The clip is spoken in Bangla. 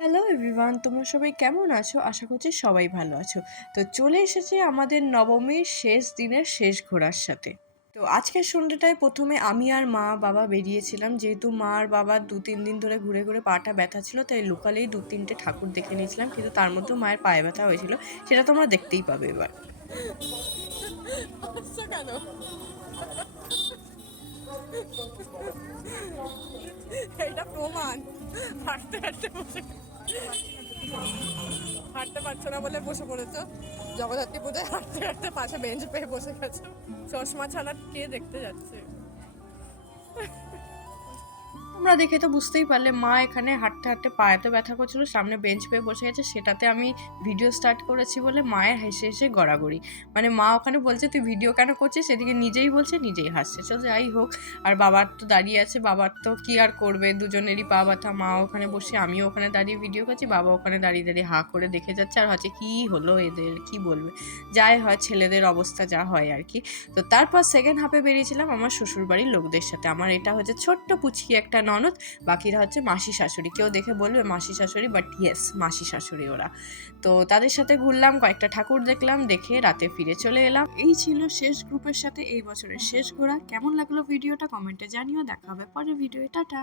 হ্যালো এভরিওয়ান, তোমরা সবাই কেমন আছো? আশা করছি সবাই ভালো আছো। তো চলে এসেছি আমাদের নবমীর শেষ দিনের শেষ ঘোরার সাথে। তো আজকের সন্ধ্যেটায় প্রথমে আমি আর মা বাবা বেরিয়েছিলাম, যেহেতু মা আর বাবার 2-3 দিন ধরে ঘুরে ঘুরে পাটা ব্যথা ছিল, তাই লোকালেই 2-3টে ঠাকুর দেখে নিয়েছিলাম, কিন্তু তার মধ্যেও মায়ের পায়ে ব্যথা হয়েছিল, সেটা তোমরা দেখতেই পাবে এবার। হাসছো কেন? এটা প্রমাণ। হাঁটতে হাঁটতে বসে হাঁটতে পারছো না বলে বসে পড়েছো। জগদ্ধাত্রী পুজোয় হাঁটতে হাঁটতে পাশে বেঞ্চ পেয়ে বসে গেছো। চশমা ছাড়া কে দেখতে যাচ্ছে? তোমরা দেখে তো বুঝতেই পারলে মা এখানে হাঁটতে হাঁটতে পায়েতে ব্যথা করছিল, সামনে বেঞ্চ পেয়ে বসে গেছে, সেটাতে আমি ভিডিও স্টার্ট করেছি বলে মায়ের হেসে হেসে গড়াগড়ি। মানে মা ওখানে বলছে তুই ভিডিও কেন করছিস, সেদিকে নিজেই বলছে নিজেই হাসছে। চল যাই হোক। আর বাবার তো দাঁড়িয়ে আছে, বাবার তো কি আর করবে, দুজনেরই পা ব্যথা। মা ওখানে বসে, আমিও ওখানে দাঁড়িয়ে ভিডিও করছি, বাবা ওখানে দাঁড়িয়ে দাঁড়িয়ে হা করে দেখে যাচ্ছে আর হচ্ছে কি হলো এদের, কি বলবে। যাই হয়, ছেলেদের অবস্থা যা হয় আর কি। তো তারপর সেকেন্ড হাফে বেরিয়েছিলাম আমার শ্বশুরবাড়ির লোকদের সাথে। আমার এটা হচ্ছে ছোট্ট পুচকি একটা ননদ, বাকিরা হচ্ছে মাসি শাশুড়ি। কেউ দেখে বলবে মাসি শাশুড়ি, বাট ইয়েস, মাসি শাশুড়ি ওরা। তো তাদের সাথে ঘুরলাম, কয়েকটা ঠাকুর দেখলাম, দেখে রাতে ফিরে চলে এলাম। এই ছিল শেষ গ্রুপের সাথে এই বছরের শেষ ঘোরা। কেমন লাগলো ভিডিওটা কমেন্টে জানিও। দেখা হবে পরের ভিডিও। টাটা।